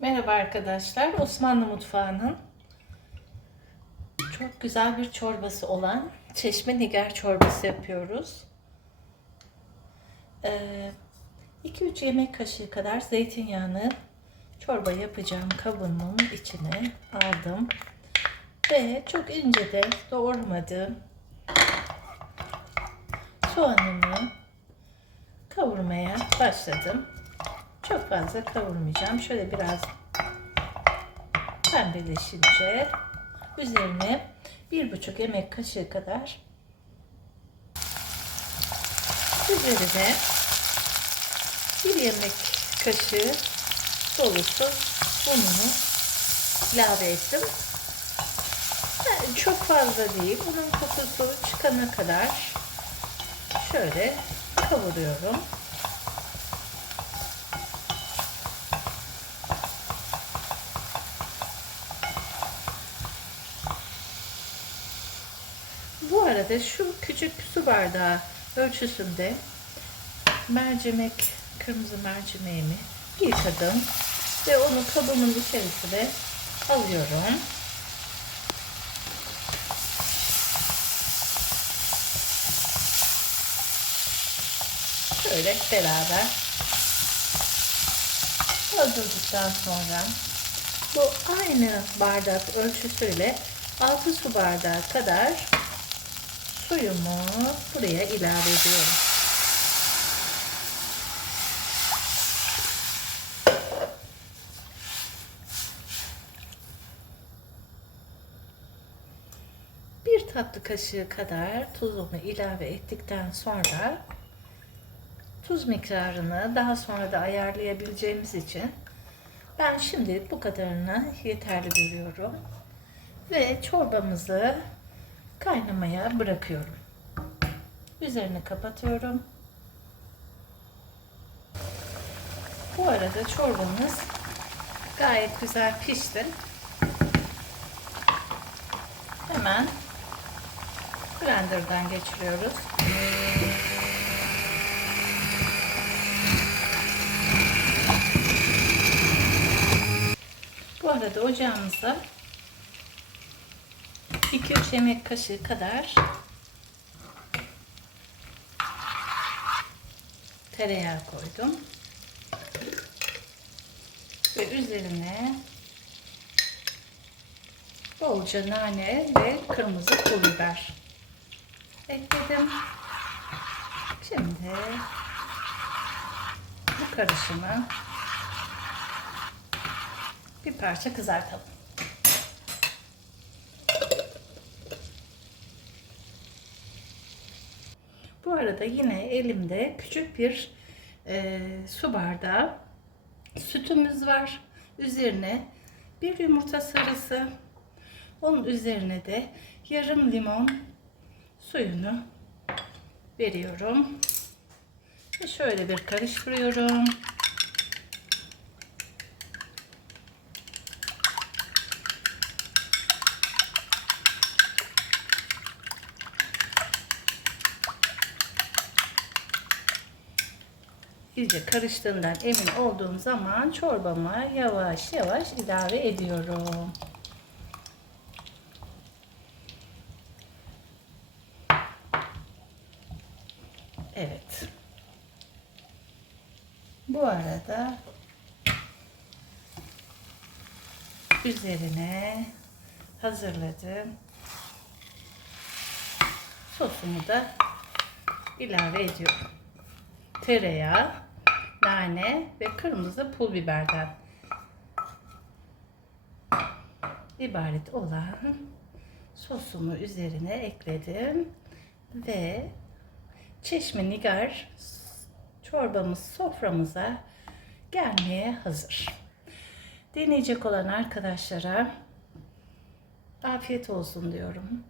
Merhaba arkadaşlar. Osmanlı mutfağının çok güzel bir çorbası olan çeşme nigar çorbası yapıyoruz. 2-3 yemek kaşığı kadar zeytinyağını çorba yapacağım kabımın içine aldım. Ve çok ince de doğramadım. Soğanımı kavurmaya başladım. Çok fazla kavurmayacağım. Şöyle biraz pembeleşince üzerine bir buçuk yemek kaşığı kadar üzerine bir yemek kaşığı dolusu ununu ilave ettim. Yani çok fazla değil. Unun kokusu çıkana kadar şöyle kavuruyorum. Bu arada şu küçük su bardağı ölçüsünde mercimek, kırmızı mercimeğimi yıkadım ve onu kabımın içerisine alıyorum. Şöyle beraber hazırladıktan sonra bu aynı bardak ölçüsüyle 6 su bardağı kadar suyumu buraya ilave ediyorum. Bir tatlı kaşığı kadar tuzumu ilave ettikten sonra tuz miktarını daha sonra da ayarlayabileceğimiz için ben şimdi bu kadarını yeterli görüyorum. Ve çorbamızı kaynamaya bırakıyorum. Üzerini kapatıyorum. Bu arada çorbamız gayet güzel pişti. Hemen blenderdan geçiriyoruz. Bu arada ocağımıza 2-3 yemek kaşığı kadar tereyağı koydum. Ve üzerine bolca nane ve kırmızı pul biber ekledim. Şimdi bu karışımı bir parça kızartalım. Bu arada yine elimde küçük bir e, su bardağı sütümüz var. Üzerine bir yumurta sarısı, onun üzerine de yarım limon suyunu veriyorum. Ve şöyle bir karıştırıyorum. İyice karıştığından emin olduğum zaman çorbama yavaş yavaş ilave ediyorum. Evet. Bu arada üzerine hazırladım sosumu da ilave ediyorum tereyağı, nane ve kırmızı pul biberden ibaret olan sosumu üzerine ekledim ve çeşme nigar çorbamız soframıza gelmeye hazır. Deneyecek olan arkadaşlara afiyet olsun diyorum.